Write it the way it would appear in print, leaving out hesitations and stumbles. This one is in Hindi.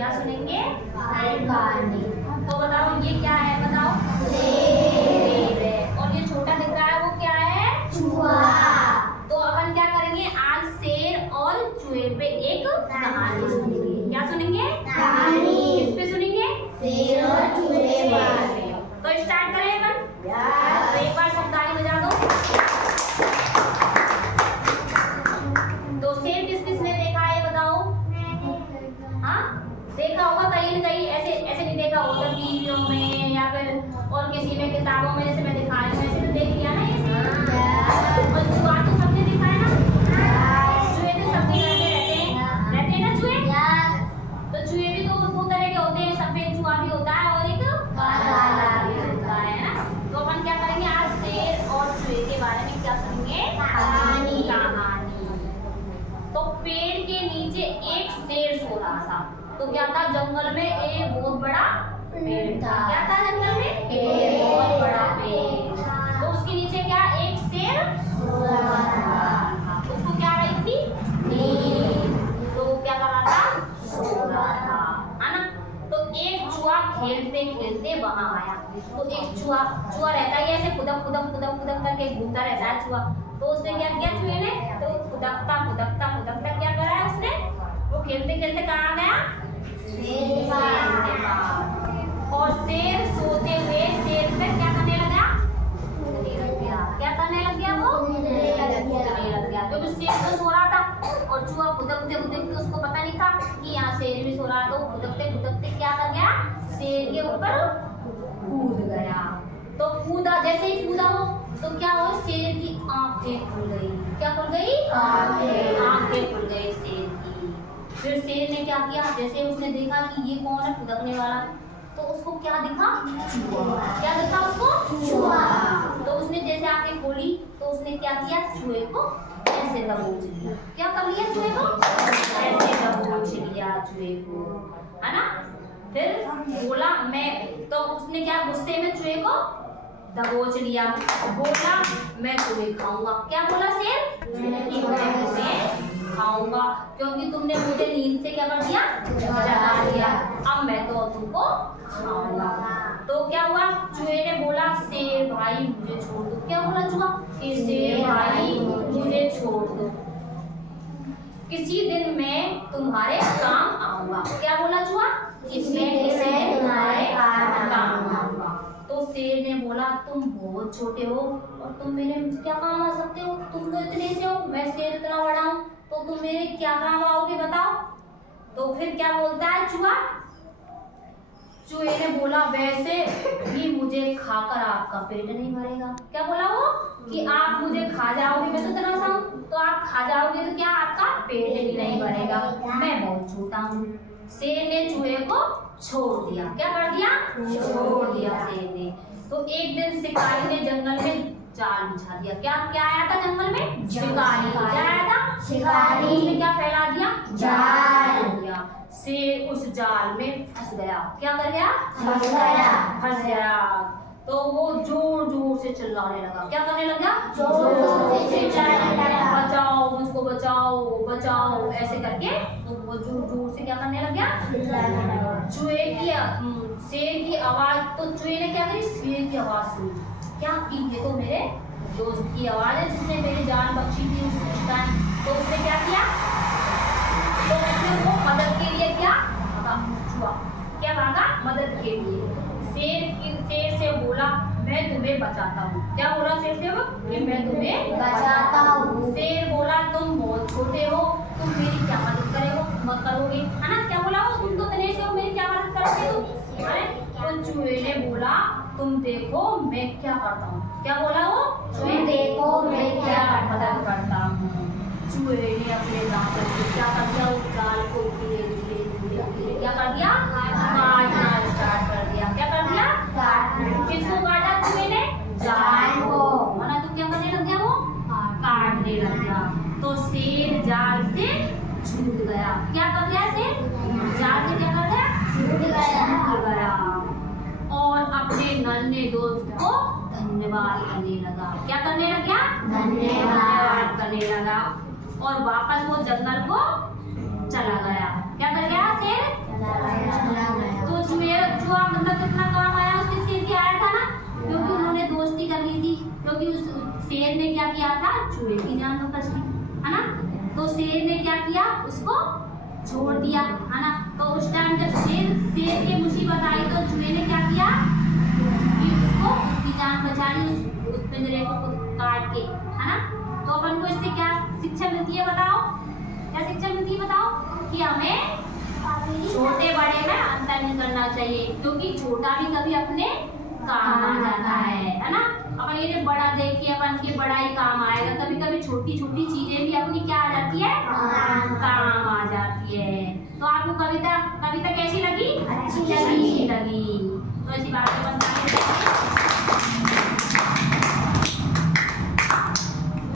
क्या सुनेंगे? कहानी। तो बताओ ये क्या है? बताओ। शेर है। और ये छोटा दिख रहा है वो क्या है? चूहा। तो अपन क्या करेंगे? आज शेर और चूहे पे एक कहानी सुनेंगे। क्या सुनेंगे? कहानी। किस पे सुनेंगे? शेर और चूहे पर। तो स्टार्ट करें अपन। तो एक बार सब ताली बजा दो। तो शेर किस किसने देखा है बताओ? हाँ देखा होगा कहीं न कहीं, ऐसे ऐसे नहीं देखा होगा टीवियों में या फिर और किसी में किताबों में, जैसे मैं दिखा रही हूँ ऐसे तो देख लिया ना ये। और चूहा तो सबने देखा है ना? चूहे तो सबके घर में रहते हैं ना चूहे? तो चूहे भी तो दो तरह के होते हैं, सफेद चूहा भी होता है और एक काला भी होता है ना। तो अपन क्या करेंगे आज शेर और चूहे के बारे में क्या सुनेंगे? कहानी। तो पेड़ के नीचे एक शेर सो रहा था। तो क्या था? जंगल में एक बहुत बड़ा पेड़ था। क्या था जंगल में? बहुत बड़ा पेड़। तो उसके नीचे क्या एक शेर सो रहा था। उसको क्या रही थी? नींद। तो क्या कर रहा था? सो रहा था, है ना। तो एक चूहा खेलते खेलते वहां आया। तो एक चूहा रहता है ऐसे खुदक करके घूमता रहता है चूहा। तो उसने क्या किया चूहे ने? तो खुदकता क्या करा है उसने? वो खेलते खेलते कहाँ गया? शेर के पास। और शेर सोते हुए शेर पे क्या करने लगा? क्या करने लग गया? वो कूदने लग गया। क्योंकि शेर तो सो रहा था और चूहा खुदकते उसको पता नहीं था कि यहाँ शेर भी सो रहा। तो खुदकते क्या कर गया? शेर के ऊपर कूद गया। तो कूदा, जैसे ही कूदा हो तो क्या हो? शेर की आंखें खुल गई। क्या खुल गई? आंखें खुल गई शेर की। फिर शेर ने क्या किया? जैसे उसने देखा कि ये कौन है खुदकने वाला, तो उसको क्या दिखा? चूहा। क्या दिखा उसको? चूहा। तो उसने जैसे आंखें खोली तो उसने क्या किया? चूहे को ऐसे दबोच लिया। क्या कर लिया? चूहे को ऐसे दबोच लिया चूहे को, है ना। फिर बोला मैं, तो उसने क्या गुस्से में चूहे को दबोच लिया। बोला मैं तुम्हें खाऊंगा। क्या बोला शेर? मैं तुम्हें खाऊंगा, क्योंकि तुमने मुझे नींद से क्या कर दिया? जगा दिया। अब मैं तो तुमको खाऊंगा। तो क्या हुआ? चूहे ने बोला शेर भाई मुझे छोड़ दो। क्या बोला चूहा? कि शेर भाई मुझे छोड़ दो, किसी दिन मैं तुम्हारे काम आऊंगा। क्या बोला चूहा? किसी दिन तुम्हारे काम आऊंगा। तो शेर ने बोला तुम बहुत छोटे हो और तुम मेरे क्या काम आ सकते हो? तुम तो इतने से हो, मैं शेर इतना बड़ा हूँ, तो तुम मेरे क्या काम आओगे बताओ? तो फिर क्या बोलता है चूहा? चूहे ने बोला वैसे भी मुझे खाकर आपका पेट नहीं भरेगा। क्या बोला वो? कि आप मुझे खा जाओगे, मैं तो इतना सा हूं, तो आप खा जाओगे तो क्या आपका पेट भी नहीं भरेगा, मैं बहुत छोटा हूँ। शेर ने चूहे को छोड़ दिया। क्या कर दिया? छोड़ दिया शेर ने। तो एक दिन शिकारी ने जंगल में जाल बिछा दिया। क्या क्या आया था जंगल में? शिकारी। क्या आया था? शिकारी। उसने क्या फैला दिया? जाल। शेर उस जाल में फंस गया। क्या कर गया? फंस गया। तो वो जोर जोर से चिल्लाने लगा। क्या करने लगा? जोर से चिल्लाने लगा। बचाओ मुझको, बचाओ बचाओ, ऐसे करके तो वो जोर जोर से क्या करने लगा? चिल्लाने लगा। चूहे की शेर की आवाज, तो चूहे ने क्या करी? शेर की आवाज सुनी। क्या की? ये तो मेरे दोस्त की आवाज है जिसने मेरी जान बख्शी थी उस टाइम। तो उसने क्या किया? तो उसने वो मदद के लिए क्या भागा? क्या भागा? मदद के लिए। शेर से बोला मैं तुम्हें बचाता हूँ। क्या बोला शेर से वो? कि मैं तुम्हें बचाता हूँ। शेर बोला तुम बहुत छोटे हो, तुम मेरी क्या मदद करोगे, है ना। क्या बोला वो? तुम तो इतने से हो, मेरी क्या मदद करोगे तुम, है। तो चूहे ने बोला तुम देखो मैं क्या करता हूँ। क्या बोला वो? तुम देखो मैं क्या मदद करता हूँ। चूहे ने अपने दांतों से क्या कर दिया? उस जाल को धीरे धीरे क्या कर दिया? काटना स्टार्ट कर दिया। क्या कर दिया? किसको काटा चूहे ने? जाल को। माना तुम क्या करने लग गया? वो काटने लग गया। तो शेर जाल से छूट गया। क्या कर गया? शेर जाल से क्या कर गया? छूट गया। और अपने नन्हे दोस्त को धन्यवाद करने लगा। क्या करने लगा? धन्यवाद करने लगा। और वापस वो जंगल को चला गया। क्या कर गया? शेर दोस्ती कर ली थी, क्योंकि उस शेर ने क्या किया था, चूहे की जान को कस ली, है ना। तो शेर ने क्या किया, उसको छोड़ दिया, है ना। तो उस टाइम जब शेर की मुसीबत आई तो चूहे ने क्या किया कि उसको उसकी जान बचा ली, उस पिंजरे को काट के, है ना। तो अपन को इससे क्या शिक्षा मिलती है बताओ, क्या शिक्षा मिलती है बताओ, कि हमें छोटे बड़े में अंतर नहीं करना चाहिए, क्योंकि छोटा भी कभी अपने काम आ जाता है ना। अपन ये बड़ा देख के अपन के बड़ा ही काम आएगा, कभी कभी छोटी छोटी चीजें भी अपनी क्या आ जाती है, काम आ जाती है। तो आपको कविता कैसी लगी, अच्छी लगी। तो ऐसी बातें बताइए।